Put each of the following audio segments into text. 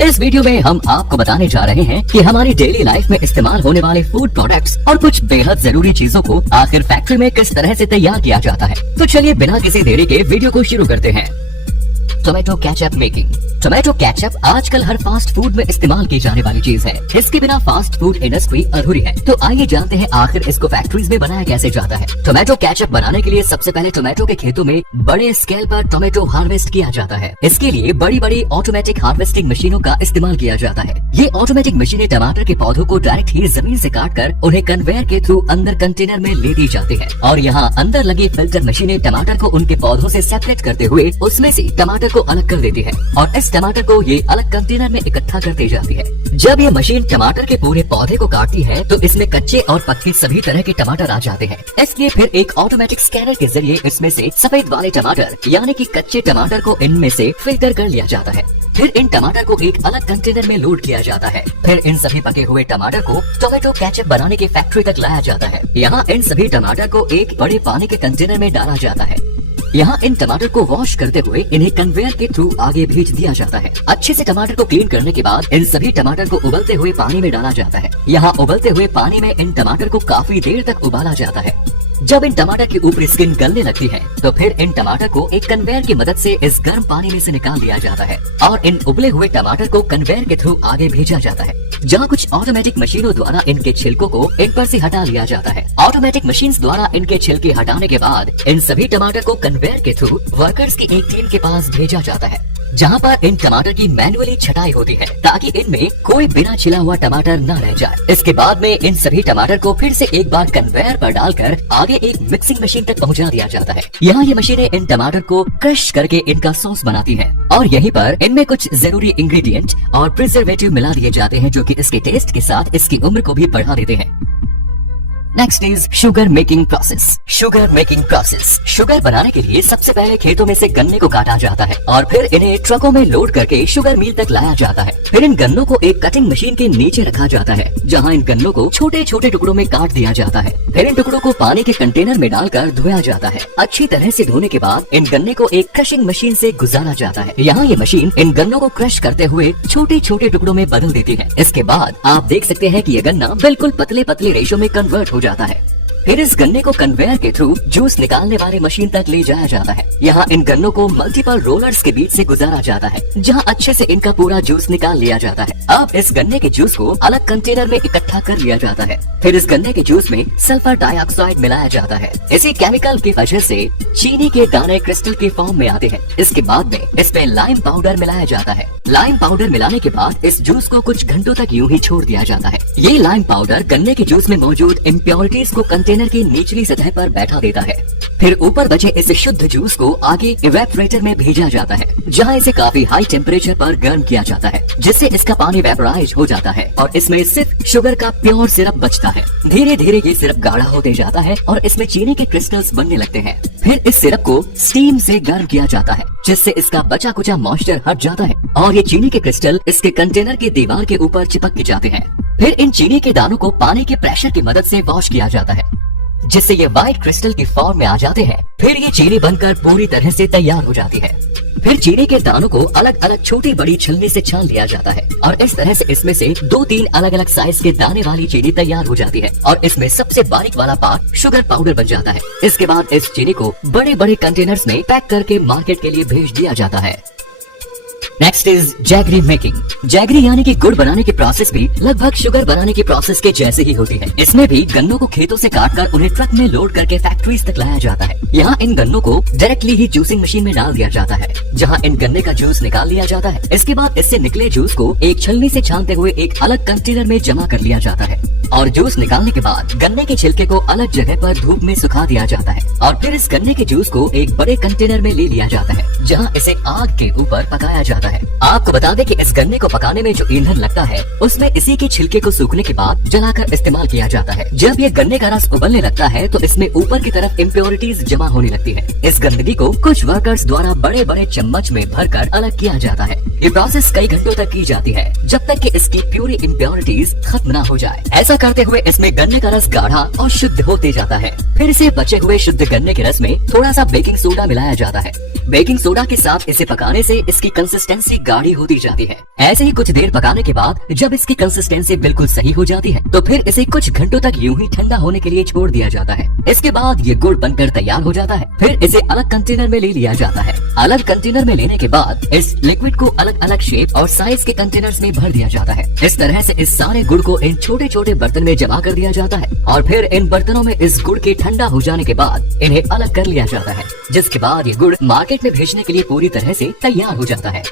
इस वीडियो में हम आपको बताने जा रहे हैं कि हमारी डेली लाइफ में इस्तेमाल होने वाले फूड प्रोडक्ट्स और कुछ बेहद जरूरी चीजों को आखिर फैक्ट्री में किस तरह से तैयार किया जाता है। तो चलिए बिना किसी देरी के वीडियो को शुरू करते हैं। Tomato ketchup making. Tomato ketchup आजकल हर फास्ट फूड में इस्तेमाल की जाने वाली चीज है। इसके बिना फास्ट फूड इंडस्ट्री अधूरी है। तो आइए जानते हैं आखिर इसको फैक्ट्रीज में बनाया कैसे जाता है। टोमेटो केचप बनाने के लिए सबसे पहले टोमेटो के खेतों में बड़े स्केल पर टोमेटो हार्वेस्ट किया जाता है। इसके लिए बड़ी बड़ी ऑटोमेटिक हार्वेस्टिंग मशीनों का इस्तेमाल किया जाता है। ये ऑटोमेटिक मशीनें टमाटर के पौधों को डायरेक्ट ही जमीन से काट कर उन्हें कन्वेयर के थ्रू अंदर कंटेनर में ले दी जाती है और यहाँ अंदर लगी फिल्टर मशीनें टमाटर को उनके पौधों से सेपरेट करते हुए उसमें से टमाटर को अलग कर देती है और इस टमाटर को ये अलग कंटेनर में इकट्ठा कर दी जाती है। जब ये मशीन टमाटर के पूरे पौधे को काटती है तो इसमें कच्चे और पक्के सभी तरह के टमाटर आ जाते हैं। इसलिए फिर एक ऑटोमेटिक स्कैनर के जरिए इसमें से सफेद वाले टमाटर यानी कि कच्चे टमाटर को इनमें से फिल्टर कर लिया जाता है। फिर इन टमाटर को एक अलग कंटेनर में लोड किया जाता है। फिर इन सभी पके हुए टमाटर को टोमेटो केचप बनाने की फैक्ट्री तक लाया जाता है। यहाँ इन सभी टमाटर को एक बड़े पानी के कंटेनर में डाला जाता है। यहाँ इन टमाटर को वॉश करते हुए इन्हें कन्वेयर के थ्रू आगे भेज दिया जाता है। अच्छे से टमाटर को क्लीन करने के बाद इन सभी टमाटर को उबलते हुए पानी में डाला जाता है। यहाँ उबलते हुए पानी में इन टमाटर को काफी देर तक उबाला जाता है। जब इन टमाटर की ऊपरी स्किन गलने लगती है तो फिर इन टमाटर को एक कन्वेयर की मदद से इस गर्म पानी में से निकाल लिया जाता है और इन उबले हुए टमाटर को कन्वेयर के थ्रू आगे भेजा जाता है, जहाँ कुछ ऑटोमेटिक मशीनों द्वारा इनके छिलकों को इन पर से हटा लिया जाता है। ऑटोमेटिक मशीन द्वारा इनके छिलके हटाने के बाद इन सभी टमाटर को कन्वेयर के थ्रू वर्कर्स की एक टीम के पास भेजा जाता है, जहाँ पर इन टमाटर की मैनुअली छटाई होती है ताकि इनमें कोई बिना छिला हुआ टमाटर न रह जाए। इसके बाद में इन सभी टमाटर को फिर से एक बार कन्वेयर पर डालकर आगे एक मिक्सिंग मशीन तक पहुँचा दिया जाता है। यहाँ ये मशीनें इन टमाटर को क्रश करके इनका सॉस बनाती हैं और यहीं पर इनमें कुछ जरूरी इंग्रेडिएंट और प्रिजर्वेटिव मिला दिए जाते हैं जो कि इसके टेस्ट के साथ इसकी उम्र को भी बढ़ा देते हैं। Next is sugar making process. Sugar making process. Sugar बनाने के लिए सबसे पहले खेतों में से गन्ने को काटा जाता है और फिर इन्हें ट्रकों में लोड करके शुगर मिल तक लाया जाता है। फिर इन गन्नों को एक कटिंग मशीन के नीचे रखा जाता है, जहां इन गन्नों को छोटे छोटे टुकड़ों में काट दिया जाता है। फिर इन टुकड़ों को पानी के कंटेनर में डालकर धोया जाता है। अच्छी तरह से धोने के बाद इन गन्ने को एक क्रशिंग मशीन से गुजारा जाता है। यहाँ ये मशीन इन गन्नों को क्रश करते हुए छोटे छोटे टुकड़ों में बदल देती है। इसके बाद आप देख सकते हैं कि ये गन्ना बिल्कुल पतले पतले रेशों में कन्वर्ट हो जाता है। फिर इस गन्ने को कन्वेयर के थ्रू जूस निकालने वाली मशीन तक ले जाया जाता है। यहाँ इन गन्नों को मल्टीपल रोलर्स के बीच से गुजारा जाता है, जहाँ अच्छे से इनका पूरा जूस निकाल लिया जाता है। अब इस गन्ने के जूस को अलग कंटेनर में इकट्ठा कर लिया जाता है। फिर इस गन्ने के जूस में सल्फर डाइऑक्साइड मिलाया जाता है। इसी केमिकल की वजह से चीनी के दाने क्रिस्टल के फॉर्म में आते हैं। इसके बाद में इसमें लाइम पाउडर मिलाया जाता है। लाइम पाउडर मिलाने के बाद इस जूस को कुछ घंटों तक यूं ही छोड़ दिया जाता है। ये लाइम पाउडर गन्ने के जूस में मौजूद इम्प्योरिटीज को कंटेनर की निचली सतह पर बैठा देता है। फिर ऊपर बचे इस शुद्ध जूस को आगे इवेपोरेटर में भेजा जाता है, जहां इसे काफी हाई टेम्परेचर पर गर्म किया जाता है, जिससे इसका पानी वेपोराइज हो जाता है और इसमें सिर्फ शुगर का प्योर सिरप बचता है। धीरे धीरे ये सिरप गाढ़ा होते जाता है और इसमें चीनी के क्रिस्टल्स बनने लगते हैं। फिर इस सिरप को स्टीम से गर्म किया जाता है, जिससे इसका बचा कुचा मॉइस्चर हट जाता है और ये चीनी के क्रिस्टल इसके कंटेनर की दीवार के ऊपर चिपक के जाते हैं। फिर इन चीनी के दानों को पानी के प्रेशर की मदद से वॉश किया जाता है, जिससे ये व्हाइट क्रिस्टल की फॉर्म में आ जाते हैं। फिर ये चीनी बनकर पूरी तरह से तैयार हो जाती है। फिर चीनी के दानों को अलग अलग छोटी बड़ी छलनी से छान लिया जाता है और इस तरह से इसमें से 2-3 अलग अलग साइज के दाने वाली चीनी तैयार हो जाती है और इसमें सबसे बारीक वाला पार्ट शुगर पाउडर बन जाता है। इसके बाद इस चीनी को बड़े बड़े कंटेनर्स में पैक करके मार्केट के लिए भेज दिया जाता है। Next is jaggery making. Jaggery यानी कि गुड़ बनाने की प्रोसेस भी लगभग शुगर बनाने की प्रोसेस के जैसे ही होती है। इसमें भी गन्नों को खेतों से काटकर उन्हें ट्रक में लोड करके फैक्ट्रीज तक लाया जाता है। यहाँ इन गन्नों को डायरेक्टली ही जूसिंग मशीन में डाल दिया जाता है, जहाँ इन गन्ने का जूस निकाल लिया जाता है। इसके बाद इससे निकले जूस को एक छलनी से छानते हुए एक अलग कंटेनर में जमा कर लिया जाता है और जूस निकालने के बाद गन्ने के छिलके को अलग जगह पर धूप में सुखा दिया जाता है और फिर इस गन्ने के जूस को एक बड़े कंटेनर में ले लिया जाता है, जहाँ इसे आग के ऊपर पकाया जाता है। आपको बता दें कि इस गन्ने को पकाने में जो ईंधन लगता है उसमें इसी के छिलके को सूखने के बाद जलाकर इस्तेमाल किया जाता है। जब ये गन्ने का रस उबलने लगता है तो इसमें ऊपर की तरफ इम्प्योरिटीज जमा होने लगती है। इस गंदगी को कुछ वर्कर्स द्वारा बड़े बड़े चम्मच में भरकर अलग किया जाता है। ये प्रोसेस कई घंटों तक की जाती है, जब तक कि इसकी प्यूरी इम्प्योरिटीज खत्म न हो जाए। ऐसा करते हुए इसमें गन्ने का रस गाढ़ा और शुद्ध होते जाता है। फिर इसे बचे हुए शुद्ध गन्ने के रस में थोड़ा सा बेकिंग सोडा मिलाया जाता है। बेकिंग सोडा के साथ इसे पकाने से इसकी कंसिस्टेंसी गाढ़ी होती जाती है। ऐसे ही कुछ देर पकाने के बाद जब इसकी कंसिस्टेंसी बिल्कुल सही हो जाती है तो फिर इसे कुछ घंटों तक यूं ही ठंडा होने के लिए छोड़ दिया जाता है। इसके बाद ये गुड़ बनकर तैयार हो जाता है। फिर इसे अलग कंटेनर में ले लिया जाता है। अलग कंटेनर में लेने के बाद इस लिक्विड को अलग अलग शेप और साइज के कंटेनर्स में भर दिया जाता है। इस तरह से इस सारे गुड़ को इन छोटे छोटे बर्तन में जमा कर दिया जाता है और फिर इन बर्तनों में इस गुड़ के ठंडा हो जाने के बाद इन्हें अलग कर लिया जाता है, जिसके बाद ये गुड़ मार्केट में भेजने के लिए पूरी तरह से तैयार हो जाता है।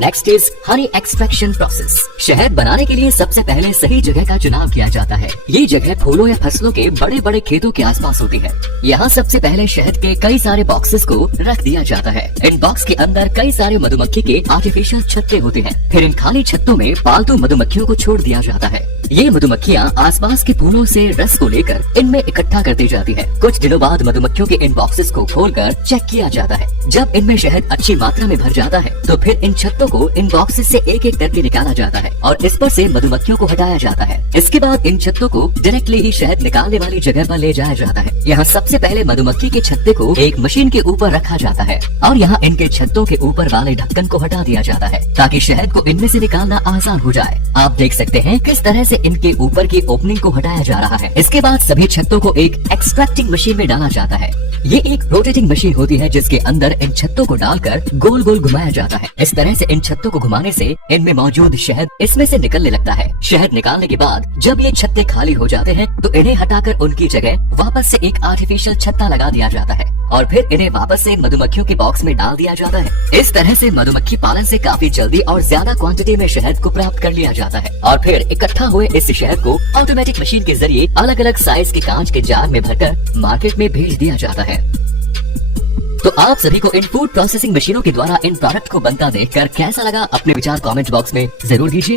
Next is Honey extraction process. शहद बनाने के लिए सबसे पहले सही जगह का चुनाव किया जाता है। ये जगह फूलों या फसलों के बड़े बड़े खेतों के आसपास होती है। यहाँ सबसे पहले शहद के कई सारे बॉक्सेस को रख दिया जाता है। इन बॉक्स के अंदर कई सारे मधुमक्खी के आर्टिफिशियल छत्ते होते हैं। फिर इन खाली छत्तों में पालतू मधुमक्खियों को छोड़ दिया जाता है। ये मधुमक्खियाँ आसपास के फूलों से रस को लेकर इनमें इकट्ठा करती जाती है। कुछ दिनों बाद मधुमक्खियों के इन बॉक्सेस को खोलकर चेक किया जाता है। जब इनमें शहद अच्छी मात्रा में भर जाता है तो फिर इन छत्तों को इन बॉक्सेस से एक एक करके निकाला जाता है और इस पर से मधुमक्खियों को हटाया जाता है। इसके बाद इन छत्तों को डायरेक्टली ही शहद निकालने वाली जगह पर ले जाया जाता है। यहाँ सबसे पहले मधुमक्खी के छत्ते को एक मशीन के ऊपर रखा जाता है और यहाँ इनके छत्तों के ऊपर वाले ढक्कन को हटा दिया जाता है ताकि शहद को इनमें से निकालना आसान हो जाए। आप देख सकते हैं किस तरह से इनके ऊपर की ओपनिंग को हटाया जा रहा है। इसके बाद सभी छत्तों को एक एक्सट्रैक्टिंग मशीन में डाला जाता है। ये एक रोटेटिंग मशीन होती है जिसके अंदर इन छत्तों को डालकर गोल गोल घुमाया जाता है। इस तरह से इन छत्तों को घुमाने से इनमें मौजूद शहद इसमें से निकलने लगता है। शहद निकालने के बाद जब ये छत्ते खाली हो जाते हैं तो इन्हें हटाकर उनकी जगह वापस से एक आर्टिफिशियल छत्ता लगा दिया जाता है और फिर इन्हें वापस से मधुमक्खियों के बॉक्स में डाल दिया जाता है। इस तरह से मधुमक्खी पालन से काफी जल्दी और ज्यादा क्वांटिटी में शहद को प्राप्त कर लिया जाता है और फिर इकट्ठा हुए इस शहद को ऑटोमेटिक मशीन के जरिए अलग अलग साइज के कांच के जार में भरकर मार्केट में भेज दिया जाता है। तो आप सभी को इन फूड प्रोसेसिंग मशीनों के द्वारा इन प्रोडक्ट को बनता देखकर कैसा लगा, अपने विचार कमेंट बॉक्स में जरूर दीजिए।